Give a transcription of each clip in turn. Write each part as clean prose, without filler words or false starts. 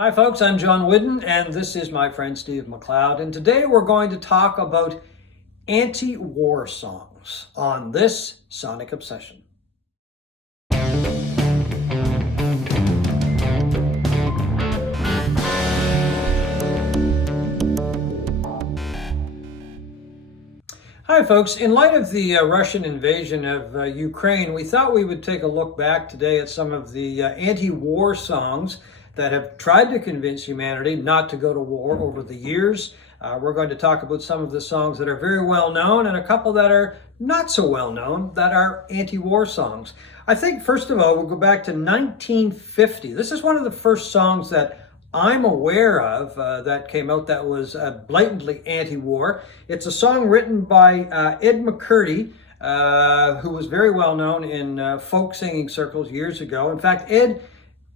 Hi folks, I'm John Whidden and this is my friend Steve McLeod, and today we're going to talk about anti-war songs on this Sonic Obsession. Hi folks, in light of the Russian invasion of Ukraine, we thought we would take a look back today at some of the anti-war songs that have tried to convince humanity not to go to war over the years. We're going to talk about some of the songs that are very well known and a couple that are not so well known that are anti-war songs. I think first of all we'll go back to 1950. This is one of the first songs that I'm aware of that came out that was blatantly anti-war. It's a song written by Ed McCurdy, who was very well known in folk singing circles years ago. In fact, Ed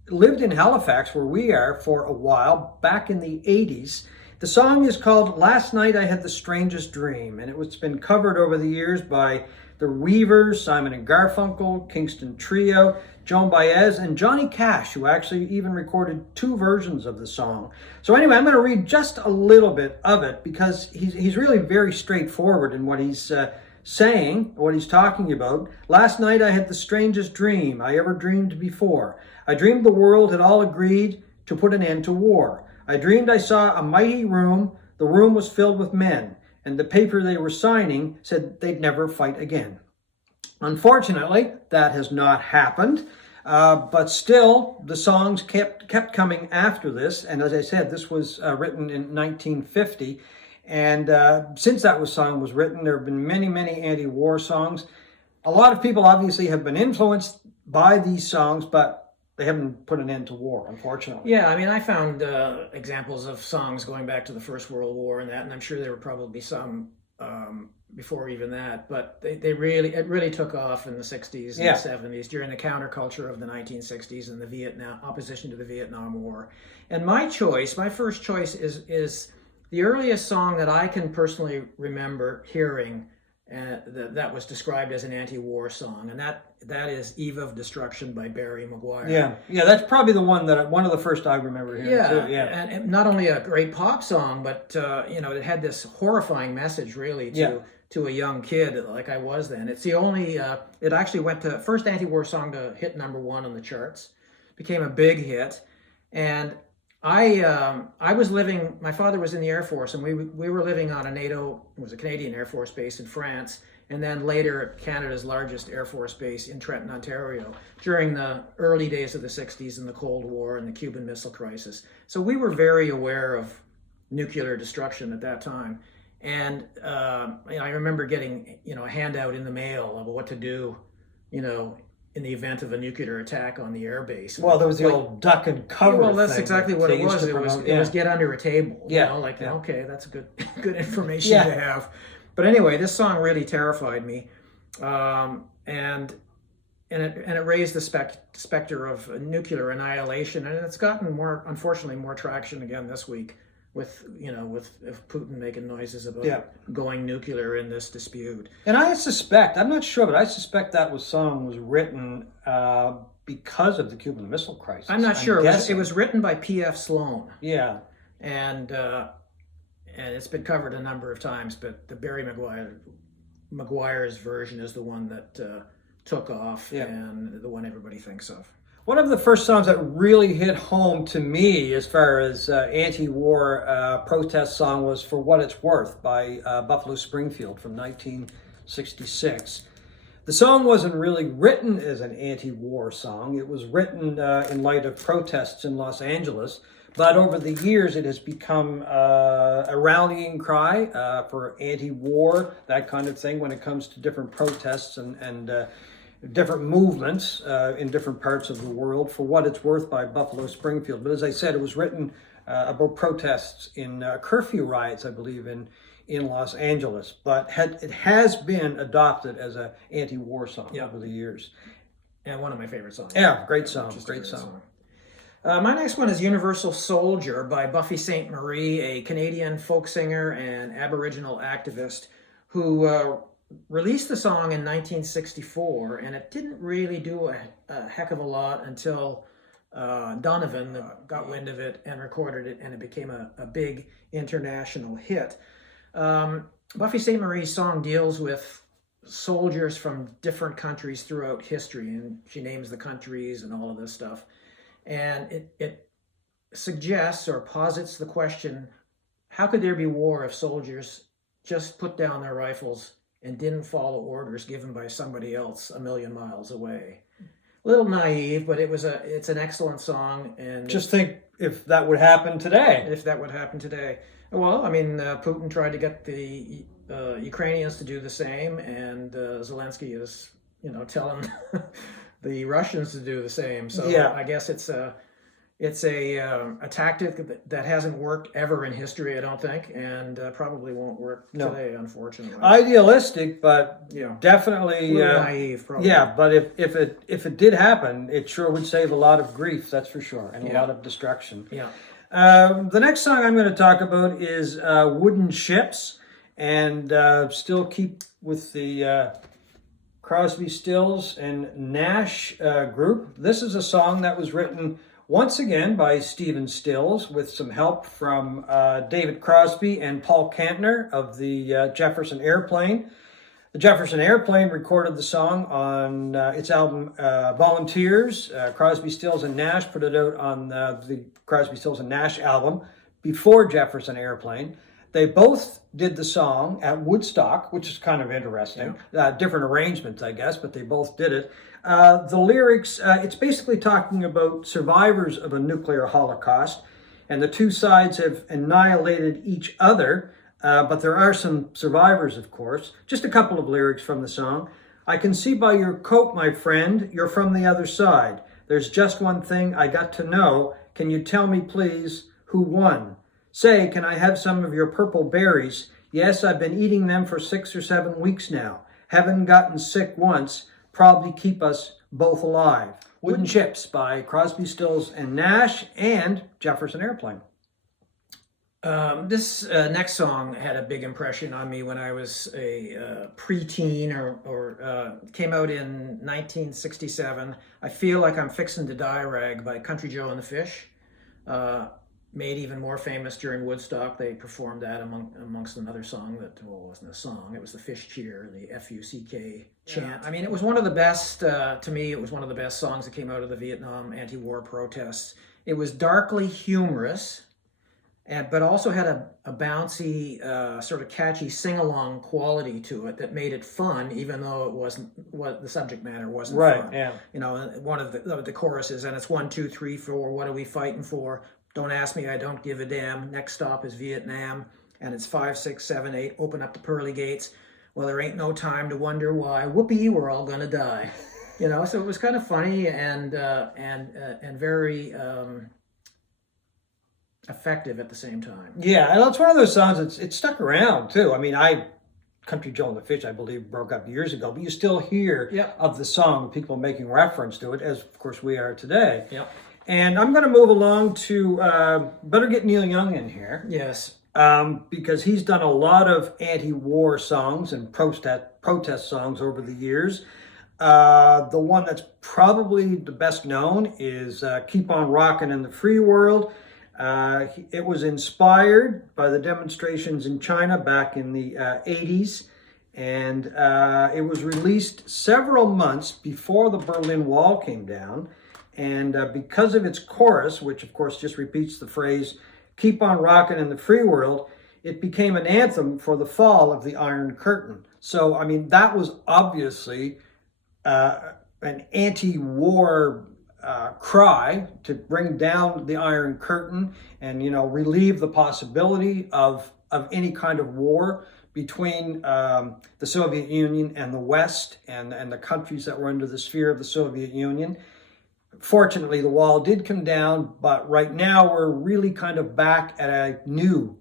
lived in Halifax, where we are, for a while, back in the 80s. The song is called Last Night I Had the Strangest Dream, and it's been covered over the years by the Weavers, Simon and Garfunkel, Kingston Trio, Joan Baez, and Johnny Cash, who actually even recorded two versions of the song. So anyway, I'm going to read just a little bit of it because he's really very straightforward in what he's saying, what he's talking about. Last night I had the strangest dream I ever dreamed before. I dreamed the world had all agreed to put an end to war. I dreamed I saw a mighty room. The room was filled with men, and the paper they were signing said they'd never fight again. Unfortunately, that has not happened, but still, the songs kept coming after this, and as I said, this was written in 1950, and since that song was written, there have been many, many anti-war songs. A lot of people obviously have been influenced by these songs, but they haven't put an end to war, unfortunately. Yeah, I mean, I found examples of songs going back to the First World War and that, and I'm sure there were probably some before even that, but it really took off in the 60s and the 70s during the counterculture of the 1960s and the opposition to the Vietnam War. And my first choice is the earliest song that I can personally remember hearing that was described as an anti-war song, and that is "Eve of Destruction" by Barry McGuire. Yeah, that's probably the one of the first I remember hearing too. Yeah, and not only a great pop song, but it had this horrifying message really to a young kid like I was then. It's the only it actually went to first anti-war song to hit #1 on the charts, became a big hit, and I was living. My father was in the Air Force, and we were living on it was a Canadian Air Force base in France, and then later Canada's largest Air Force base in Trenton, Ontario, during the early days of the 60s and the Cold War and the Cuban Missile Crisis. So we were very aware of nuclear destruction at that time, and I remember getting a handout in the mail of what to do, in the event of a nuclear attack on the air base. Well, there was the old duck and cover. Well, that's exactly what it was. It was get under a table. Yeah. Okay, that's good information to have. But anyway, this song really terrified me, and it raised the specter of nuclear annihilation, and it's gotten unfortunately more traction again this week with Putin making noises about going nuclear in this dispute. And I suspect, I'm not sure, but I suspect that song was written because of the Cuban Missile Crisis. I'm not sure. It was written by P.F. Sloan. Yeah. And it's been covered a number of times, but the Barry McGuire's version is the one that took off and the one everybody thinks of. One of the first songs that really hit home to me as far as anti-war protest song was "For What It's Worth" by Buffalo Springfield from 1966. The song wasn't really written as an anti-war song. It was written in light of protests in Los Angeles, but over the years it has become a rallying cry for anti-war, that kind of thing, when it comes to different protests and different movements in different parts of the world. For What It's Worth by Buffalo Springfield. But as I said, it was written about protests in curfew riots, I believe, in Los Angeles. But it has been adopted as an anti-war song over the years. And one of my favorite songs. Yeah, great song, great song. My next one is Universal Soldier by Buffy Sainte-Marie, a Canadian folk singer and Aboriginal activist who released the song in 1964, and it didn't really do a heck of a lot until Donovan got wind of it and recorded it, and it became a big international hit. Buffy Sainte-Marie's song deals with soldiers from different countries throughout history, and she names the countries and all of this stuff. And it suggests or posits the question, how could there be war if soldiers just put down their rifles and didn't follow orders given by somebody else a million miles away? A little naive, but it's an excellent song. And just think if that would happen today. If that would happen today. Well, I mean, Putin tried to get the Ukrainians to do the same, and Zelensky is, telling the Russians to do the same. So yeah. I guess it's a tactic that hasn't worked ever in history, I don't think, and probably won't work today, unfortunately. Idealistic, but definitely naive. Probably. Yeah, but if it did happen, it sure would save a lot of grief, that's for sure, and a lot of destruction. Yeah. The next song I'm going to talk about is Wooden Ships, and still keep with the Crosby, Stills, and Nash group. This is a song that was written once again by Stephen Stills with some help from David Crosby and Paul Kantner of the Jefferson Airplane. The Jefferson Airplane recorded the song on its album Volunteers. Crosby, Stills, and Nash put it out on the Crosby, Stills, and Nash album before Jefferson Airplane. They both did the song at Woodstock, which is kind of interesting. Different arrangements, I guess, but they both did it. The lyrics, it's basically talking about survivors of a nuclear holocaust, and the two sides have annihilated each other, but there are some survivors, of course. Just a couple of lyrics from the song. I can see by your coat, my friend, you're from the other side. There's just one thing I got to know. Can you tell me, please, who won? Say, can I have some of your purple berries? Yes, I've been eating them for 6 or 7 weeks now. Haven't gotten sick once. Probably keep us both alive. Wooden Ships by Crosby, Stills, and Nash, and Jefferson Airplane. This next song had a big impression on me when I was a preteen, or came out in 1967. I Feel Like I'm Fixin' to Die Rag by Country Joe and the Fish. Made even more famous during Woodstock. They performed that amongst another song that, well, it wasn't a song, it was the Fish Cheer, the F-U-C-K chant. I mean, it was one of the best, to me, it was one of the best songs that came out of the Vietnam anti-war protests. It was darkly humorous, but also had a bouncy, sort of catchy sing-along quality to it that made it fun, even though it wasn't, the subject matter wasn't fun. Yeah. One of the choruses, and it's 1, 2, 3, 4, what are we fighting for? Don't ask me, I don't give a damn. Next stop is Vietnam. And it's 5, 6, 7, 8, open up the pearly gates. Well, there ain't no time to wonder why. Whoopee, we're all gonna die. So it was kind of funny and very effective at the same time. Yeah, and it's one of those songs it stuck around too. I mean, Country Joe and the Fish, I believe, broke up years ago, but you still hear of the song, people making reference to it, as of course we are today. Yep. And I'm going to move along to, better get Neil Young in here. Yes. Because he's done a lot of anti-war songs and protest songs over the years. The one that's probably the best known is Keep On Rockin' in the Free World. It was inspired by the demonstrations in China back in the 80s. And it was released several months before the Berlin Wall came down. And because of its chorus, which of course just repeats the phrase, keep on rockin' in the free world, it became an anthem for the fall of the Iron Curtain. So, I mean, that was obviously an anti-war cry to bring down the Iron Curtain and, relieve the possibility of any kind of war between the Soviet Union and the West and the countries that were under the sphere of the Soviet Union. Fortunately, the wall did come down, but right now we're really kind of back at a new,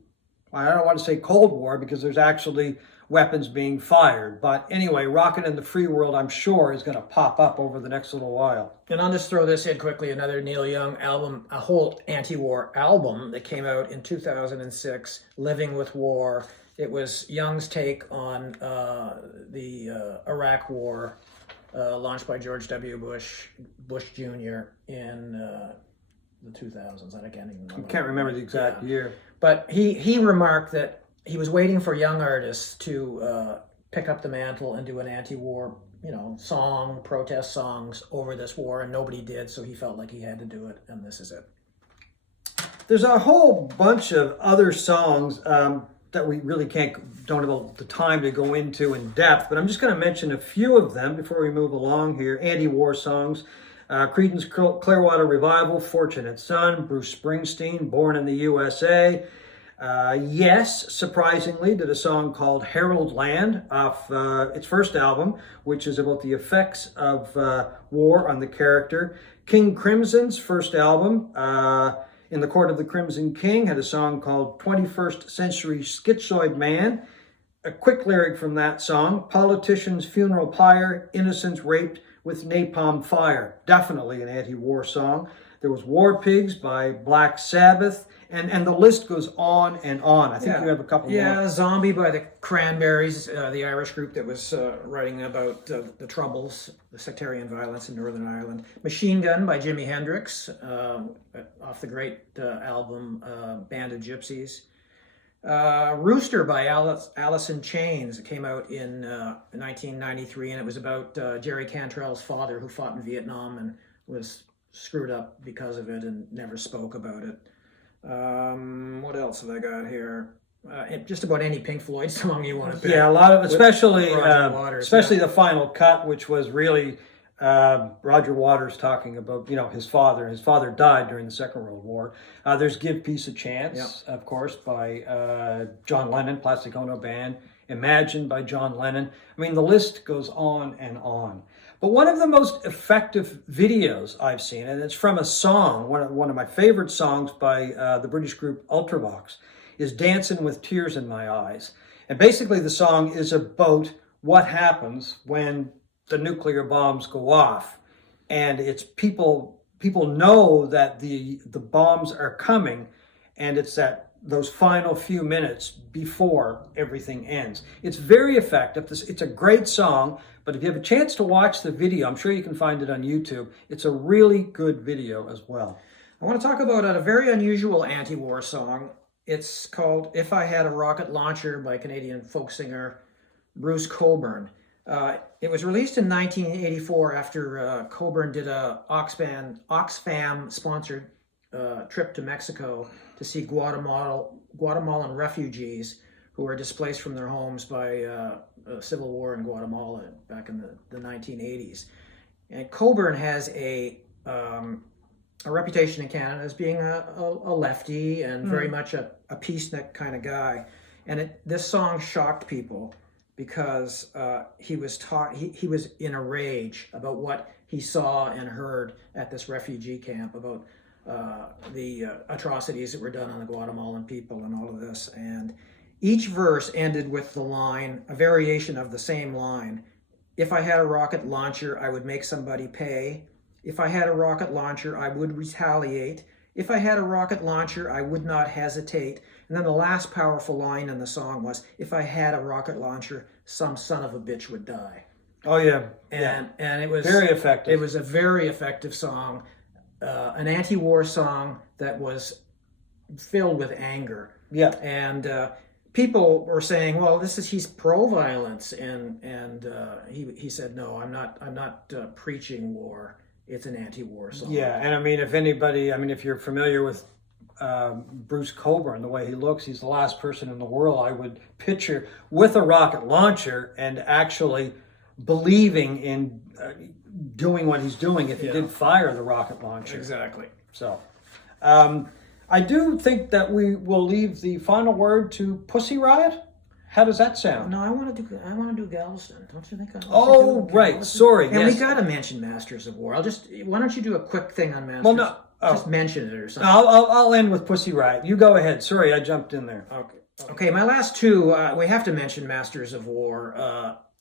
I don't want to say Cold War because there's actually weapons being fired. But anyway, Rockin' in the Free World, I'm sure, is going to pop up over the next little while. And I'll just throw this in quickly, another Neil Young album, a whole anti-war album that came out in 2006, Living with War. It was Young's take on the Iraq War. launched by George W. Bush Jr. in the 2000s. I can't even remember. I can't remember the exact year. But he remarked that he was waiting for young artists to pick up the mantle and do an anti-war, protest songs over this war, and nobody did, so he felt like he had to do it, and this is it. There's a whole bunch of other songs that we really don't have the time to go into in depth, but I'm just going to mention a few of them before we move along here. Anti-war songs. Creedence Clearwater Revival, Fortunate Son, Bruce Springsteen, Born in the USA. Yes, surprisingly, did a song called Herald Land off its first album, which is about the effects of war on the character. King Crimson's first album, In the Court of the Crimson King, had a song called 21st Century Schizoid Man. A quick lyric from that song: politician's funeral pyre, innocents raped with napalm fire. Definitely an anti-war song. There was War Pigs by Black Sabbath, and the list goes on and on. I think you have a couple more. Yeah, Zombie by the Cranberries, the Irish group that was writing about the Troubles, the sectarian violence in Northern Ireland. Machine Gun by Jimi Hendrix, off the great album Band of Gypsies. Rooster by Alice in Chains. It came out in 1993, and it was about Jerry Cantrell's father who fought in Vietnam and was screwed up because of it and never spoke about it. What else have I got here? Just about any Pink Floyd song you want to pick. Yeah, a lot of, especially Waters, the final cut, which was really Roger Waters talking about, his father. His father died during the Second World War. There's Give Peace a Chance, of course, by John Lennon, Plastic Ono Band. Imagine by John Lennon. I mean, the list goes on and on. But one of the most effective videos I've seen, and it's from a song, one of my favorite songs by the British group Ultravox, is Dancing with Tears in My Eyes. And basically the song is about what happens when the nuclear bombs go off, and it's people know that the bombs are coming, and it's those final few minutes before everything ends. It's very effective. It's a great song, but if you have a chance to watch the video, I'm sure you can find it on YouTube. It's a really good video as well. I want to talk about a very unusual anti-war song. It's called If I Had a Rocket Launcher by Canadian folk singer Bruce Cockburn. It was released in 1984 after Cockburn did a Oxfam-sponsored trip to Mexico to see Guatemalan refugees who were displaced from their homes by a civil war in Guatemala back in the 1980s. And Cockburn has a reputation in Canada as being a lefty and very much a peacenik kind of guy. And this song shocked people because he was in a rage about what he saw and heard at this refugee camp, about the atrocities that were done on the Guatemalan people and all of this. And each verse ended with the line, a variation of the same line: if I had a rocket launcher, I would make somebody pay. If I had a rocket launcher, I would retaliate. If I had a rocket launcher, I would not hesitate. And then the last powerful line in the song was, if I had a rocket launcher, some son of a bitch would die. Oh, yeah. And it was very effective. It was a very effective song, an anti-war song that was filled with anger. Yeah. And people were saying, well, he's pro-violence. And he said, no, I'm not preaching war. It's an anti-war song. Yeah, and I mean, if you're familiar with Bruce Cockburn, the way he looks, he's the last person in the world I would picture with a rocket launcher and actually believing in doing what he's doing if he did fire the rocket launcher. Exactly. So, I do think that we will leave the final word to Pussy Riot. How does that sound? No, I want to do Galveston. Don't you think? Oh, right. Sorry. And we got to mention Masters of War. Why don't you do a quick thing on Masters? Well, no. Just mention it or something. I'll end with Pussy Riot. You go ahead. Sorry, I jumped in there. Okay. My last two. We have to mention Masters of War.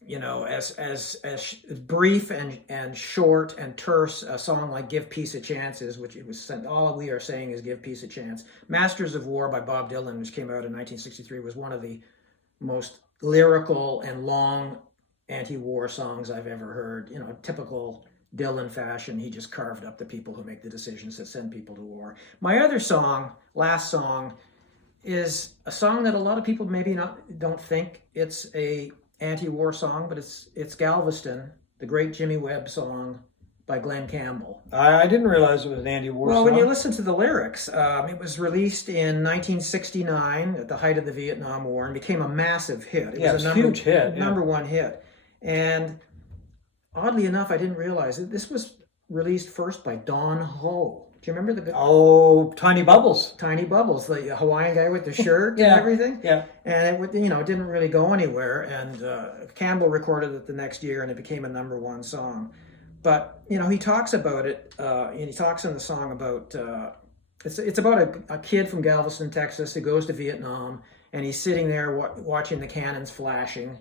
As brief and short and terse a song like "Give Peace a Chance" is, which it was sent. All we are saying is "Give Peace a Chance." Masters of War by Bob Dylan, which came out in 1963, was one of the most lyrical and long anti-war songs I've ever heard. You know, typical Dylan fashion. He just carved up the people who make the decisions that send people to war. My other song, last song, is a song that a lot of people maybe don't think it's a anti-war song, but it's Galveston, the great Jimmy Webb song by Glenn Campbell. I didn't realize it was an anti-war song. Well, when you listen to the lyrics, it was released in 1969 at the height of the Vietnam War and became a massive hit. It was a huge hit. Number one hit. And oddly enough, I didn't realize that this was released first by Don Ho. Do you remember the? Oh, Tiny Bubbles. Tiny Bubbles, the Hawaiian guy with the shirt Yeah, and everything. Yeah. And it, it didn't really go anywhere. And Campbell recorded it the next year, and it became a number one song. But he talks about it. And he talks in the song about it's about a kid from Galveston, Texas, who goes to Vietnam, and he's sitting there watching the cannons flashing.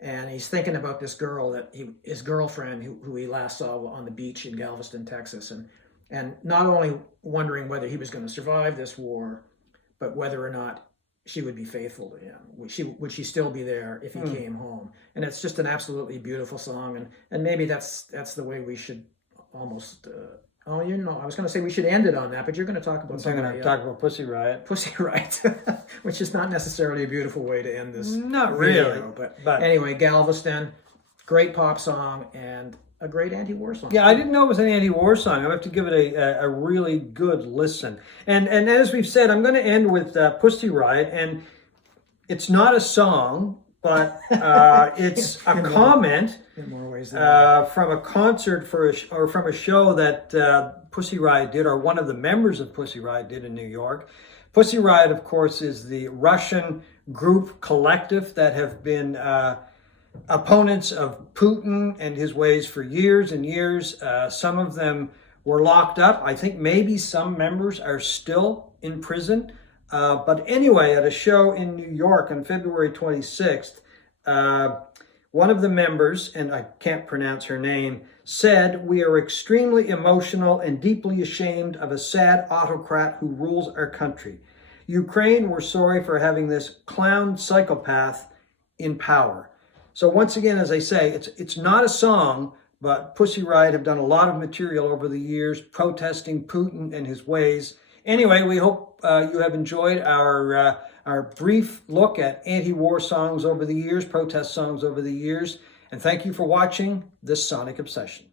And he's thinking about this girl his girlfriend who he last saw on the beach in Galveston, Texas, and not only wondering whether he was going to survive this war, but whether or not she would be faithful to him. Would she still be there if he came home? And it's just an absolutely beautiful song, and maybe that's the way we should almost. I was going to say we should end it on that, but you're going to talk about. I'm going to talk about Pussy Riot. Pussy Riot, which is not necessarily a beautiful way to end this. Not really, but anyway, Galveston, great pop song and a great anti-war song. Yeah, I didn't know it was an anti-war song. I have to give it a really good listen. And as we've said, I'm going to end with Pussy Riot, and it's not a song, but it's a comment in more ways from a concert or from a show that Pussy Riot did, or one of the members of Pussy Riot did in New York. Pussy Riot, of course, is the Russian group collective that have been opponents of Putin and his ways for years and years. Some of them were locked up. I think maybe some members are still in prison. But anyway, at a show in New York on February 26th, one of the members, and I can't pronounce her name, said, "We are extremely emotional and deeply ashamed of a sad autocrat who rules our country. Ukraine, we're sorry for having this clown psychopath in power." So once again, as I say, it's not a song, but Pussy Riot have done a lot of material over the years protesting Putin and his ways. Anyway, we hope you have enjoyed our brief look at anti-war songs over the years, protest songs over the years. And thank you for watching this Sonic Obsession.